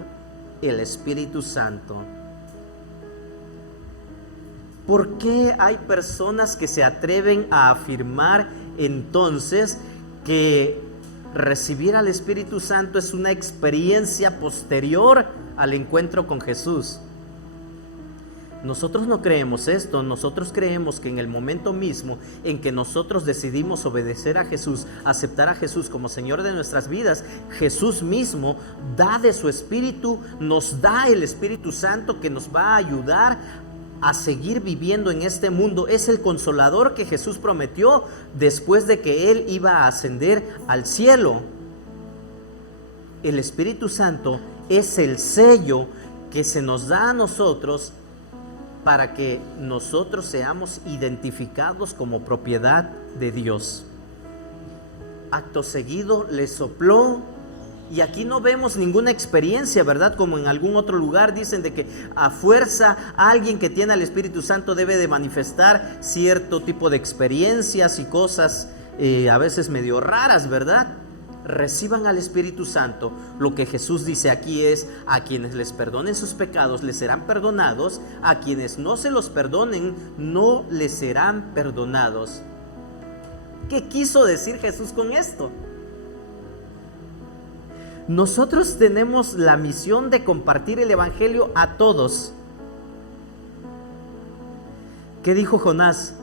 el Espíritu Santo. ¿Por qué hay personas que se atreven a afirmar entonces que recibir al Espíritu Santo es una experiencia posterior al encuentro con Jesús? Nosotros no creemos esto. Nosotros creemos que en el momento mismo en que nosotros decidimos obedecer a Jesús, aceptar a Jesús como Señor de nuestras vidas, Jesús mismo da de su Espíritu, nos da el Espíritu Santo que nos va a ayudar a seguir viviendo en este mundo. Es el consolador que Jesús prometió después de que Él iba a ascender al cielo. El Espíritu Santo es el sello que se nos da a nosotros para que nosotros seamos identificados como propiedad de Dios. Acto seguido le sopló Y aquí no vemos ninguna experiencia, ¿verdad? Como en algún otro lugar dicen de que a fuerza alguien que tiene al Espíritu Santo debe de manifestar cierto tipo de experiencias y cosas a veces medio raras, ¿verdad? Reciban al Espíritu Santo. Lo que Jesús dice aquí es: a quienes les perdonen sus pecados les serán perdonados, a quienes no se los perdonen no les serán perdonados. ¿Qué quiso decir Jesús con esto? Nosotros tenemos la misión de compartir el Evangelio a todos. ¿Qué dijo Jonás?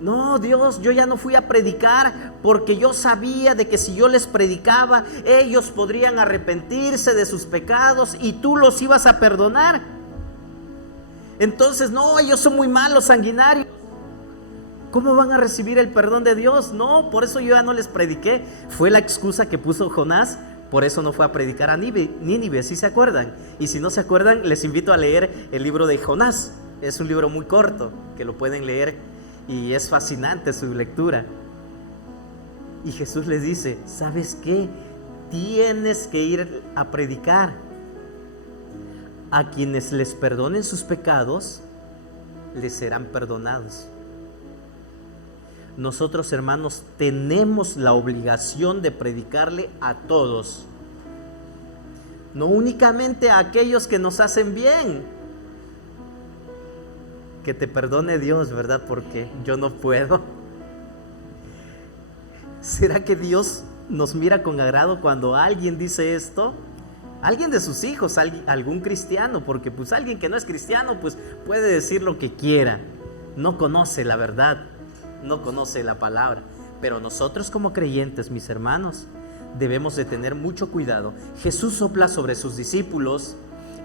No, Dios, yo ya no fui a predicar porque yo sabía de que si yo les predicaba, ellos podrían arrepentirse de sus pecados y tú los ibas a perdonar. Entonces, no, ellos son muy malos, sanguinarios. ¿Cómo van a recibir el perdón de Dios? No, por eso yo ya no les prediqué. Fue la excusa que puso Jonás. Por eso no fue a predicar a Nínive, ¿sí se acuerdan? Y si no se acuerdan, les invito a leer el libro de Jonás. Es un libro muy corto, que lo pueden leer y es fascinante su lectura. Y Jesús les dice: ¿sabes qué? Tienes que ir a predicar. A quienes les perdonen sus pecados, les serán perdonados. Nosotros, hermanos, tenemos la obligación de predicarle a todos, no únicamente a aquellos que nos hacen bien. Que te perdone Dios, ¿verdad? Porque yo no puedo. ¿Será que Dios nos mira con agrado cuando alguien dice esto? Alguien de sus hijos, algún cristiano, porque pues alguien que no es cristiano pues puede decir lo que quiera, no conoce la verdad, no conoce la palabra. Pero nosotros como creyentes, mis hermanos, debemos de tener mucho cuidado. Jesús sopla sobre sus discípulos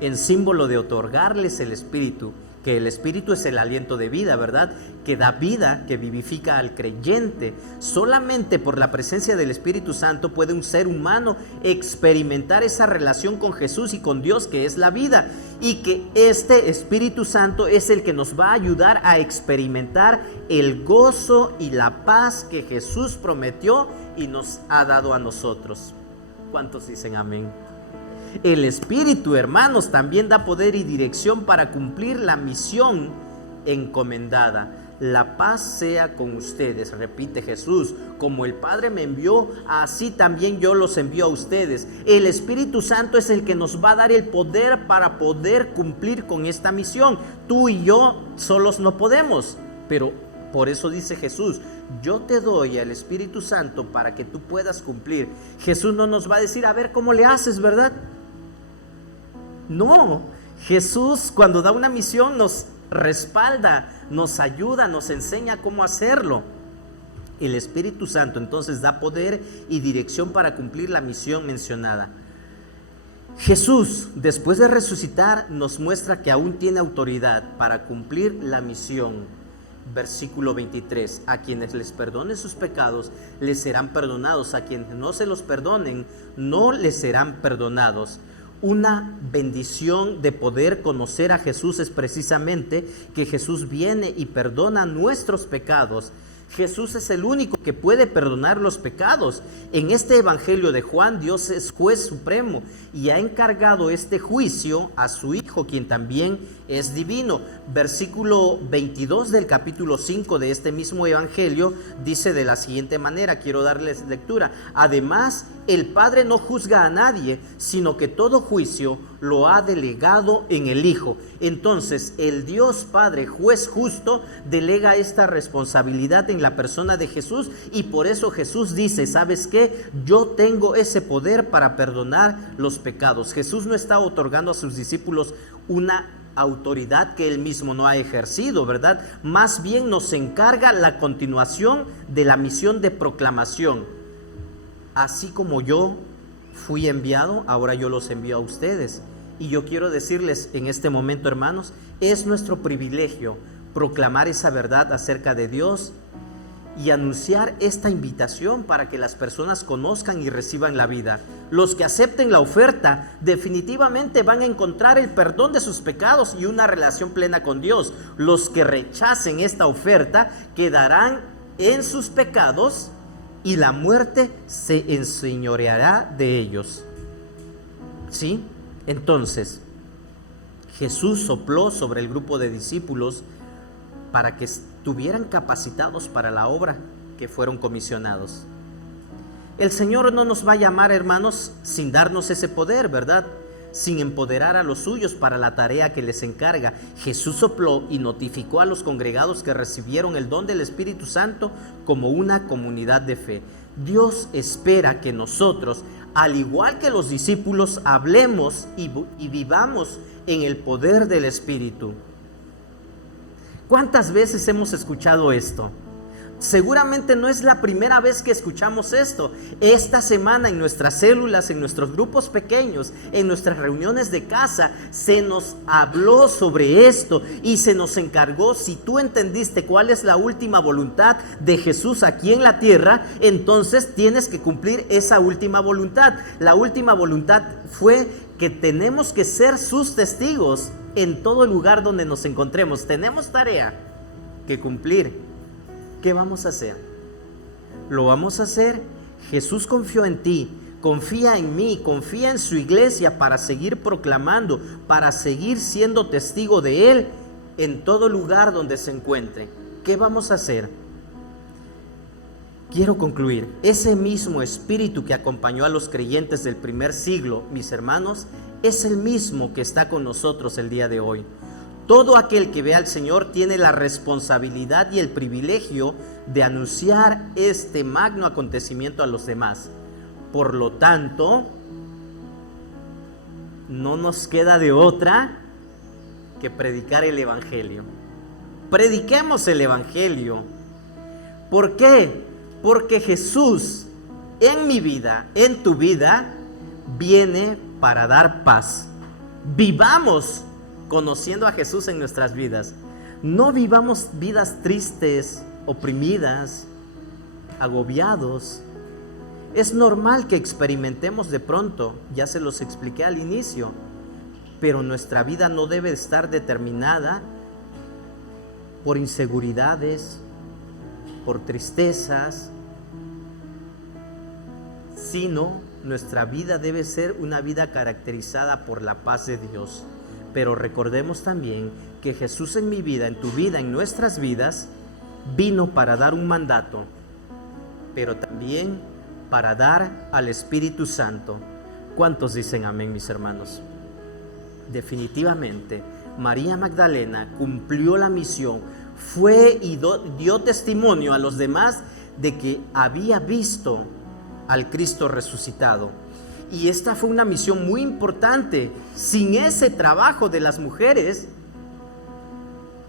en símbolo de otorgarles el Espíritu, que el Espíritu es el aliento de vida, ¿verdad? Que da vida, que vivifica al creyente. Solamente por la presencia del Espíritu Santo puede un ser humano experimentar esa relación con Jesús y con Dios, que es la vida. Y que este Espíritu Santo es el que nos va a ayudar a experimentar el gozo y la paz que Jesús prometió y nos ha dado a nosotros. ¿Cuántos dicen amén? El Espíritu, hermanos, también da poder y dirección para cumplir la misión encomendada. La paz sea con ustedes, repite Jesús, como el Padre me envió, así también yo los envío a ustedes. El Espíritu Santo es el que nos va a dar el poder para poder cumplir con esta misión. Tú y yo solos no podemos, pero por eso dice Jesús: yo te doy al Espíritu Santo para que tú puedas cumplir. Jesús no nos va a decir: a ver cómo le haces, ¿verdad? No, Jesús cuando da una misión nos respalda, nos ayuda, nos enseña cómo hacerlo. El Espíritu Santo entonces da poder y dirección para cumplir la misión mencionada. Jesús, después de resucitar, nos muestra que aún tiene autoridad para cumplir la misión. Versículo 23: a quienes les perdonen sus pecados les serán perdonados, a quienes no se los perdonen no les serán perdonados. Una bendición de poder conocer a Jesús es precisamente que Jesús viene y perdona nuestros pecados. Jesús es el único que puede perdonar los pecados. En este Evangelio de Juan, Dios es juez supremo y ha encargado este juicio a su Hijo, quien también es divino. Versículo 22 del capítulo 5 de este mismo Evangelio dice de la siguiente manera, quiero darles lectura: además, el Padre no juzga a nadie, sino que todo juicio lo ha delegado en el Hijo. Entonces, el Dios Padre, juez justo, delega esta responsabilidad en la persona de Jesús, y por eso Jesús dice: ¿sabes qué? Yo tengo ese poder para perdonar los pecados. Jesús no está otorgando a sus discípulos una autoridad que él mismo no ha ejercido, ¿verdad? Más bien nos encarga la continuación de la misión de proclamación. Así como yo fui enviado, ahora yo los envío a ustedes. Y yo quiero decirles en este momento, hermanos, es nuestro privilegio proclamar esa verdad acerca de Dios y anunciar esta invitación para que las personas conozcan y reciban la vida. Los que acepten la oferta definitivamente van a encontrar el perdón de sus pecados y una relación plena con Dios. Los que rechacen esta oferta quedarán en sus pecados y la muerte se enseñoreará de ellos. ¿Sí? Entonces, Jesús sopló sobre el grupo de discípulos para que estuvieran capacitados para la obra que fueron comisionados. El Señor no nos va a llamar, hermanos, sin darnos ese poder, ¿verdad? Sin empoderar a los suyos para la tarea que les encarga. Jesús sopló y notificó a los congregados que recibieron el don del Espíritu Santo como una comunidad de fe. Dios espera que nosotros, al igual que los discípulos, hablemos y vivamos en el poder del Espíritu. ¿Cuántas veces hemos escuchado esto? Seguramente no es la primera vez que escuchamos esto. Esta semana en nuestras células, en nuestros grupos pequeños, en nuestras reuniones de casa, se nos habló sobre esto y se nos encargó. Si tú entendiste cuál es la última voluntad de Jesús aquí en la tierra, entonces tienes que cumplir esa última voluntad. La última voluntad fue que tenemos que ser sus testigos en todo lugar donde nos encontremos. Tenemos tarea que cumplir. ¿Qué vamos a hacer? Lo vamos a hacer. Jesús confió en ti, confía en mí, confía en su iglesia para seguir proclamando, para seguir siendo testigo de Él en todo lugar donde se encuentre. ¿Qué vamos a hacer? Quiero concluir. Ese mismo espíritu que acompañó a los creyentes del primer siglo, mis hermanos, es el mismo que está con nosotros el día de hoy. Todo aquel que ve al Señor tiene la responsabilidad y el privilegio de anunciar este magno acontecimiento a los demás. Por lo tanto, no nos queda de otra que predicar el Evangelio. Prediquemos el Evangelio. ¿Por qué? Porque Jesús en mi vida, en tu vida, viene para dar paz. Vivamos conociendo a Jesús en nuestras vidas. No vivamos vidas tristes, oprimidas, agobiados. Es normal que experimentemos de pronto, ya se los expliqué al inicio, pero nuestra vida no debe estar determinada por inseguridades, por tristezas, sino nuestra vida debe ser una vida caracterizada por la paz de Dios. Pero recordemos también que Jesús en mi vida, en tu vida, en nuestras vidas, vino para dar un mandato, pero también para dar al Espíritu Santo. ¿Cuántos dicen amén, mis hermanos? Definitivamente, María Magdalena cumplió la misión, fue y dio testimonio a los demás de que había visto al Cristo resucitado. Y esta fue una misión muy importante. Sin ese trabajo de las mujeres,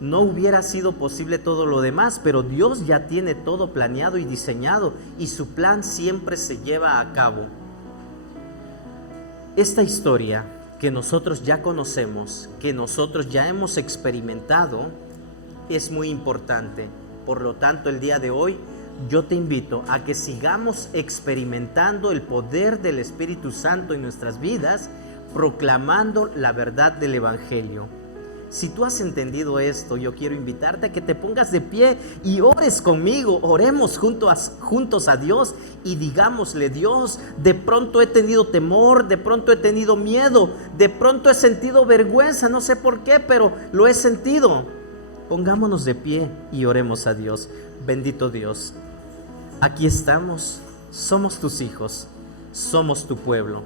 no hubiera sido posible todo lo demás, pero Dios ya tiene todo planeado y diseñado, y su plan siempre se lleva a cabo. Esta historia que nosotros ya conocemos, que nosotros ya hemos experimentado, es muy importante. Por lo tanto, el día de hoy yo te invito a que sigamos experimentando el poder del Espíritu Santo en nuestras vidas, proclamando la verdad del Evangelio. Si tú has entendido esto, yo quiero invitarte a que te pongas de pie y ores conmigo. Oremos juntos a Dios y digámosle: Dios, de pronto he tenido temor, de pronto he tenido miedo, de pronto he sentido vergüenza, no sé por qué, pero lo he sentido. Pongámonos de pie y oremos a Dios. Bendito Dios, aquí estamos, somos tus hijos, somos tu pueblo.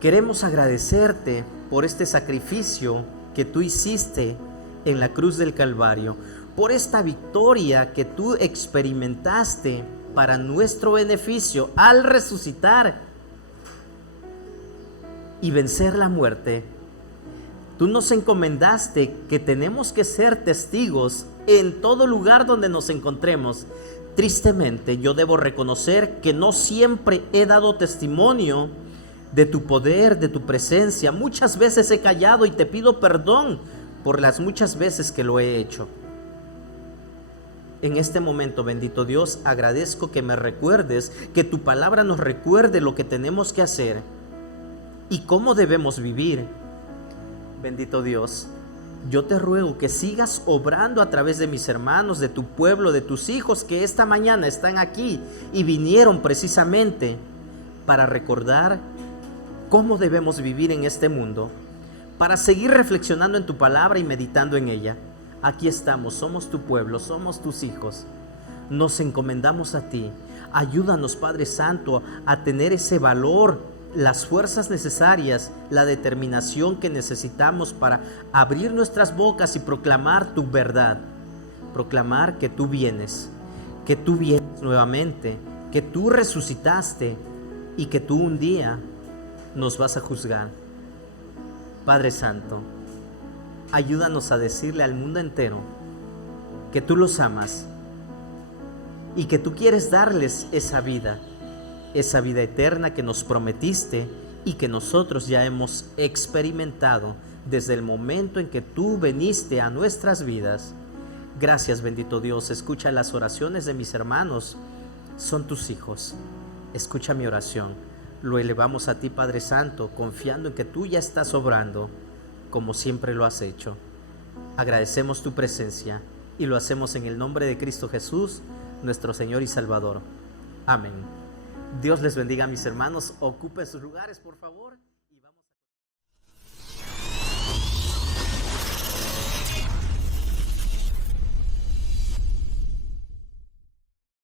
Queremos agradecerte por este sacrificio que tú hiciste en la cruz del Calvario, por esta victoria que tú experimentaste para nuestro beneficio al resucitar y vencer la muerte. Tú nos encomendaste que tenemos que ser testigos en todo lugar donde nos encontremos. Tristemente, yo debo reconocer que no siempre he dado testimonio de tu poder, de tu presencia. Muchas veces he callado y te pido perdón por las muchas veces que lo he hecho. En este momento, bendito Dios, agradezco que me recuerdes, que tu palabra nos recuerde lo que tenemos que hacer y cómo debemos vivir. Bendito Dios, yo te ruego que sigas obrando a través de mis hermanos, de tu pueblo, de tus hijos que esta mañana están aquí y vinieron precisamente para recordar cómo debemos vivir en este mundo, para seguir reflexionando en tu palabra y meditando en ella. Aquí estamos, somos tu pueblo, somos tus hijos. Nos encomendamos a ti. Ayúdanos, Padre Santo, a tener ese valor, las fuerzas necesarias, la determinación que necesitamos para abrir nuestras bocas y proclamar tu verdad. Proclamar que tú vienes nuevamente, que tú resucitaste y que tú un día nos vas a juzgar. Padre Santo, ayúdanos a decirle al mundo entero que tú los amas y que tú quieres darles esa vida eterna que nos prometiste y que nosotros ya hemos experimentado desde el momento en que tú viniste a nuestras vidas. Gracias, bendito Dios. Escucha las oraciones de mis hermanos, son tus hijos. Escucha mi oración. Lo elevamos a ti, Padre Santo, confiando en que tú ya estás obrando como siempre lo has hecho. Agradecemos tu presencia y lo hacemos en el nombre de Cristo Jesús, nuestro Señor y Salvador. Amén. Dios les bendiga, mis hermanos. Ocupen sus lugares, por favor.